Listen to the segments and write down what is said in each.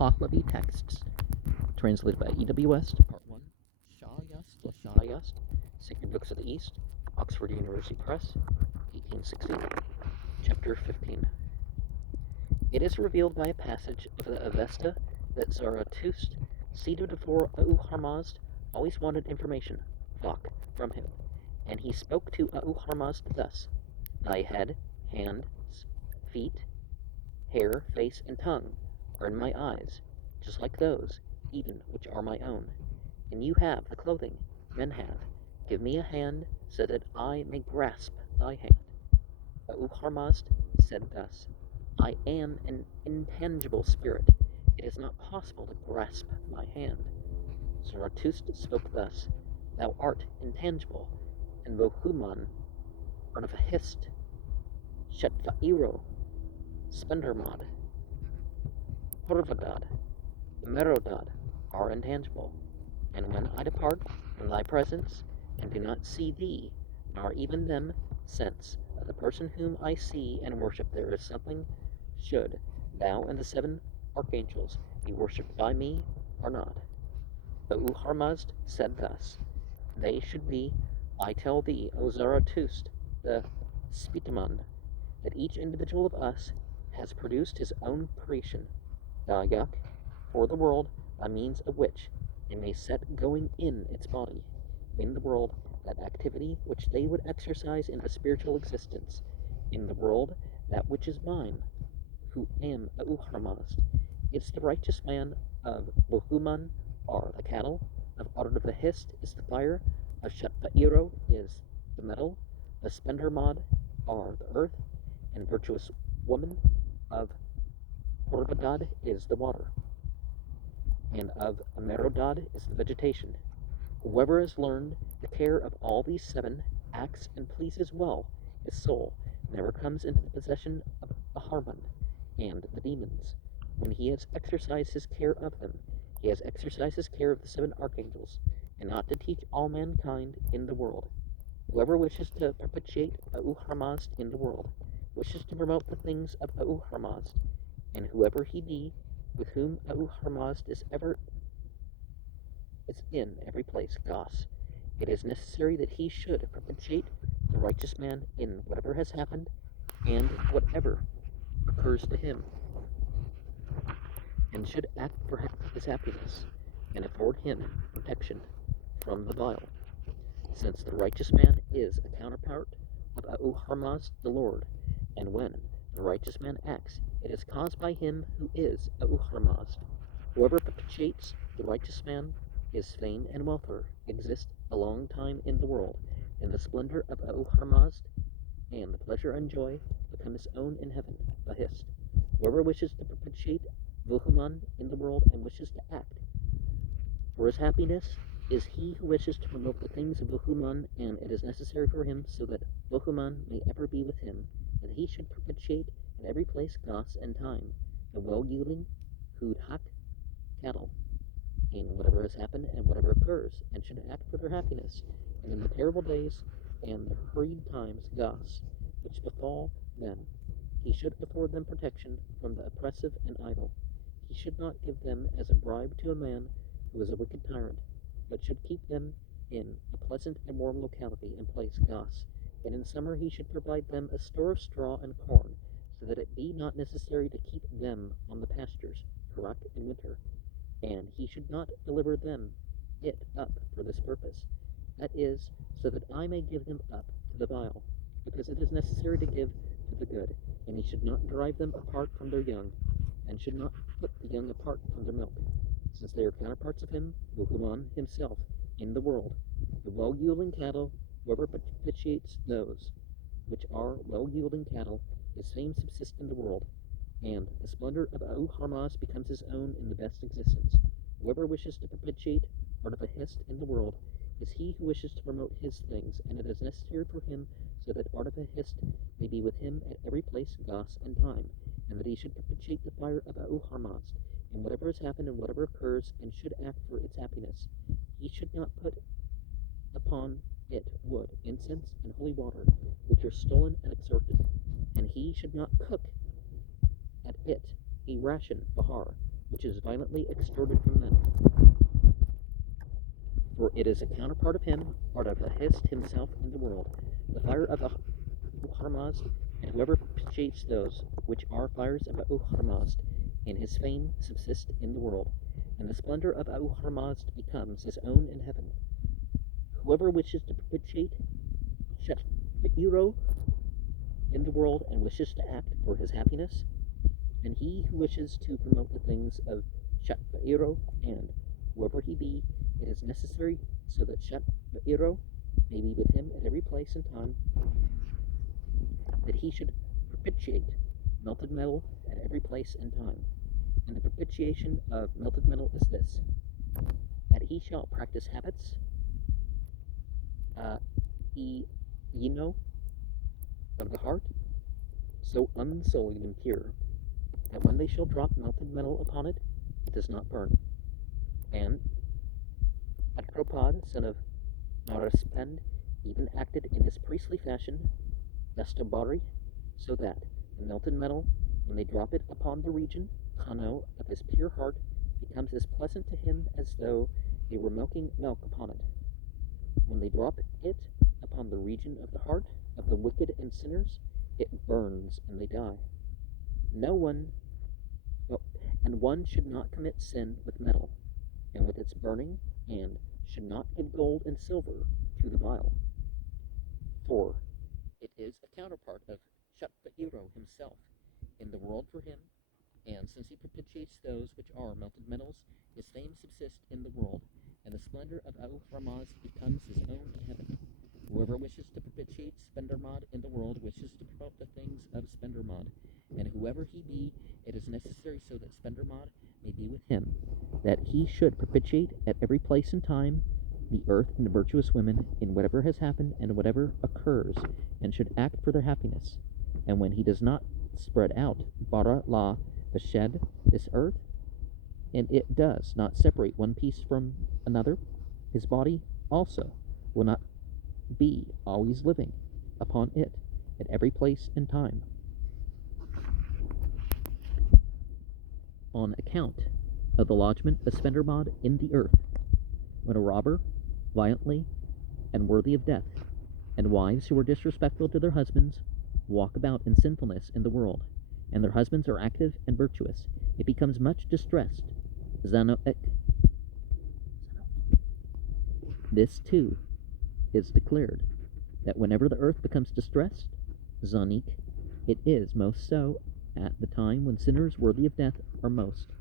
Pahlavi texts, translated by E.W. West, Part 1, Shayast La Shayast, Sacred Books of the East, Oxford University Press, 1860, Chapter 15. It is revealed by a passage of the Avesta that Zoroastrianism, seated before Ahura-Mazda, always wanted information, Vak, from him, and he spoke to Ahura-Mazda thus: Thy head, hands, feet, hair, face, and tongue are in my eyes, just like those, even which are my own. And you have the clothing men have. Give me a hand, so that I may grasp thy hand. Ahura-Mazda said thus: I am an intangible spirit. It is not possible to grasp my hand. Zarathustra spoke thus: Thou art intangible, and Bohuman, Arnavahist, Shetvairo, Spendermod, Horvadad, Merodad are intangible, and when I depart from thy presence, and do not see thee, nor even them, sense of the person whom I see and worship, there is something, should thou and the 7 archangels be worshipped by me or not. Ahura-Mazda said thus: They should be, I tell thee, O Zarathustra, the Spitaman, that each individual of us has produced his own creation, Dayak, for the world, by means of which they may set going in its body, in the world, that activity which they would exercise in a spiritual existence, in the world, that which is mine, who am Ahura-Mazda. It's the righteous man of Bohuman are the cattle, of Arnavahist is the fire, of Shetvairo is the metal, of Spendermod are the earth, and virtuous woman of Horvadad is the water, and of Merodad is the vegetation. Whoever has learned the care of all these 7 acts and pleases well his soul, never comes into the possession of Ahriman and the demons. When he has exercised his care of them, he has exercised his care of the 7 archangels, and not to teach all mankind in the world. Whoever wishes to perpetuate Ahura-Mazda in the world, wishes to promote the things of Ahura-Mazda, and whoever he be, with whom Ahura-Mazda is in every place, Goss, it is necessary that he should perpetuate the righteous man in whatever has happened, and whatever occurs to him, and should act for his happiness, and afford him protection from the vile, since the righteous man is a counterpart of Ahura-Mazda the Lord, and when the righteous man acts, it is caused by him who is Ahura-Mazda. Whoever perpetuates the righteous man, his fame and welfare exist a long time in the world, and the splendor of Ahura-Mazda and the pleasure and joy become his own in heaven, Bahist. Whoever wishes to perpetuate Bohuman in the world and wishes to act for his happiness is he who wishes to promote the things of Bohuman, and it is necessary for him, so that Bohuman may ever be with him, that he should perpetuate in every place Goss and time, the well-yielding Hudhak cattle, in whatever has happened and whatever occurs, and should act for their happiness, and in the terrible days and the hurried times Goss, which befall them, he should afford them protection from the oppressive and idle. He should not give them as a bribe to a man who is a wicked tyrant, but should keep them in a pleasant and warm locality and place, Goss, and in summer he should provide them a store of straw and corn, so that it be not necessary to keep them on the pastures, Karak, in winter, and he should not deliver them it up for this purpose, that is, so that I may give them up to the vile, because it is necessary to give to the good, and he should not drive them apart from their young, and should not put the young apart from their milk, since they are counterparts of him, Bohuman himself, in the world. The well-yielding cattle, whoever perpetuates those which are well-yielding cattle, his fame subsists in the world, and the splendor of Ahura-Mazda becomes his own in the best existence. Whoever wishes to perpetuate Arnavahist in the world is he who wishes to promote his things, and it is necessary for him, so that Arnavahist may be with him at every place, Goss, and time, and that he should perpetuate the fire of Ahura-Mazda, and whatever has happened and whatever occurs, and should act for its happiness. He should not put upon it wood, incense, and holy water, which are stolen and extorted, and he should not cook at it a ration, bahar, which is violently extorted from men. For it is a counterpart of him, or of Hist himself in the world, the fire of Uharmazd, and whoever propitiates those which are fires of Uharmazd, in his fame subsist in the world, and the splendor of Uharmazd becomes his own in heaven. Whoever wishes to propitiate Shetfiro in the world and wishes to act for his happiness, and he who wishes to promote the things of Shetfiro, and whoever he be, it is necessary so that Shetfiro may be with him at every place and time, that he should propitiate melted metal at every place and time. And the propitiation of melted metal is this, that he shall practice habits, of the heart, so unsullied and pure, that when they shall drop melted metal upon it, it does not burn. And Atropod, son of Naraspend, even acted in this priestly fashion, Vestobari, so that the melted metal, when they drop it upon the region, Kano, of his pure heart, becomes as pleasant to him as though they were milking milk upon it. When they drop it upon the region of the heart of the wicked and sinners, it burns and they die. And one should not commit sin with metal, and with its burning, and should not give gold and silver to the vial. For it is a counterpart of Shetfiro himself in the world for him, and since he propitiates those which are melted metals, his fame subsists in the world, and the splendor of Uharmazd becomes his own in heaven. Whoever wishes to propitiate Spendermod in the world wishes to promote the things of Spendermod, and whoever he be, it is necessary so that Spendermod may be with him, that he should propitiate at every place and time the earth and the virtuous women in whatever has happened and whatever occurs, and should act for their happiness. And when he does not spread out bara la Vashed, this earth, and it does not separate one piece from another, his body also will not be always living upon it at every place and time. On account of the lodgment of Spendermod in the earth, when a robber, violently and worthy of death, and wives who are disrespectful to their husbands, walk about in sinfulness in the world, and their husbands are active and virtuous, it becomes much distressed. Zanoek. This too is declared, that whenever the earth becomes distressed, Zanik, it is most so at the time when sinners worthy of death are most.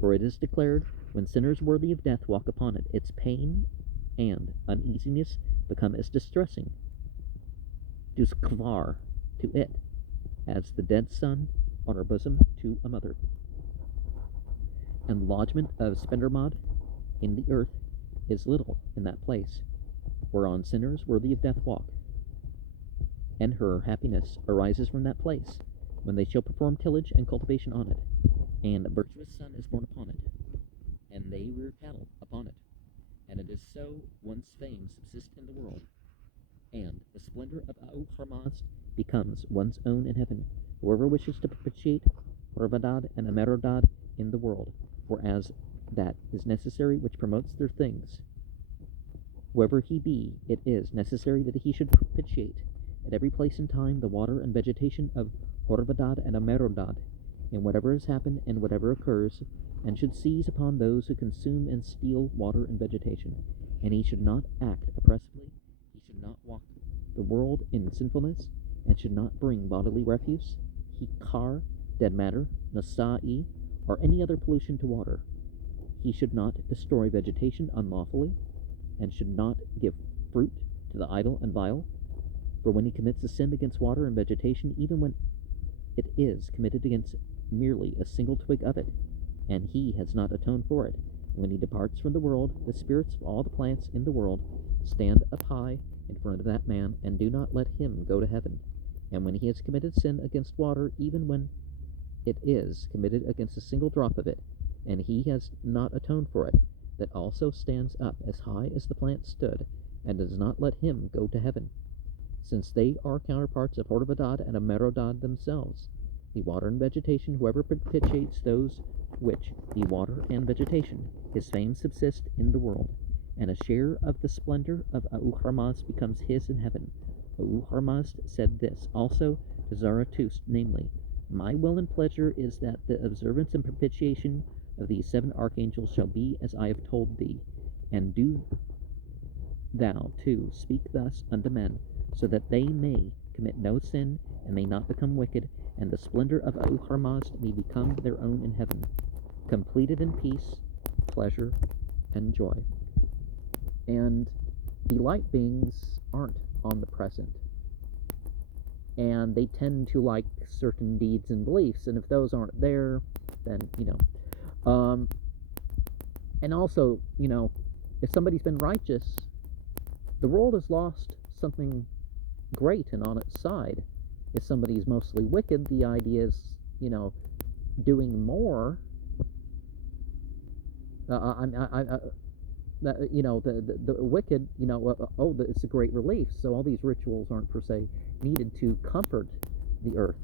For it is declared, when sinners worthy of death walk upon it, its pain and uneasiness become as distressing duskvar to it, as the dead son on her bosom to a mother. And the lodgment of Spendermod in the earth is little in that place, whereon sinners worthy of death walk. And her happiness arises from that place, when they shall perform tillage and cultivation on it, and a virtuous son is born upon it, and they rear cattle upon it, and it is so one's fame subsists in the world, and the splendor of Uharmazd becomes one's own in heaven. Whoever wishes to propitiate Horvadad and Amerodad in the world, whereas that is necessary which promotes their things. Whoever he be, it is necessary that he should propitiate at every place and time the water and vegetation of Horvadad and Amerodad, in whatever has happened and whatever occurs, and should seize upon those who consume and steal water and vegetation. And he should not act oppressively, he should not walk the world in sinfulness, and should not bring bodily refuse, hikar, dead matter, nasai, or any other pollution to water. He should not destroy vegetation unlawfully, and should not give fruit to the idle and vile. For when he commits a sin against water and vegetation, even when it is committed against merely a single twig of it, and he has not atoned for it, when he departs from the world, the spirits of all the plants in the world stand up high in front of that man, and do not let him go to heaven. And when he has committed sin against water, even when it is committed against a single drop of it, and he has not atoned for it, that also stands up as high as the plant stood, and does not let him go to heaven, since they are counterparts of Horvadad and Amerodad themselves. the water and vegetation. Whoever propitiates those which, the water and vegetation, his fame subsists in the world, and a share of the splendor of Ahura becomes his in heaven. Ahura said this also to Zarathustra, namely, my will and pleasure is that the observance and propitiation of these 7 archangels shall be as I have told thee, and do thou, too, speak thus unto men, so that they may commit no sin, and may not become wicked, and the splendor of Ahura may become their own in heaven, completed in peace, pleasure, and joy. And the light beings aren't omnipresent, and they tend to like certain deeds and beliefs, and if those aren't there, then, and also, if somebody's been righteous, the world has lost something great and on its side. If somebody's mostly wicked, the idea is, doing more. The wicked, it's a great relief. So all these rituals aren't per se needed to comfort the earth.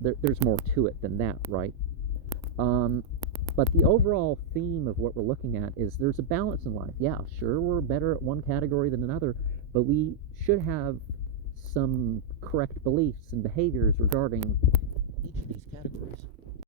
There's more to it than that, right? But the overall theme of what we're looking at is there's a balance in life. Yeah, sure, we're better at one category than another, but we should have some correct beliefs and behaviors regarding each of these categories.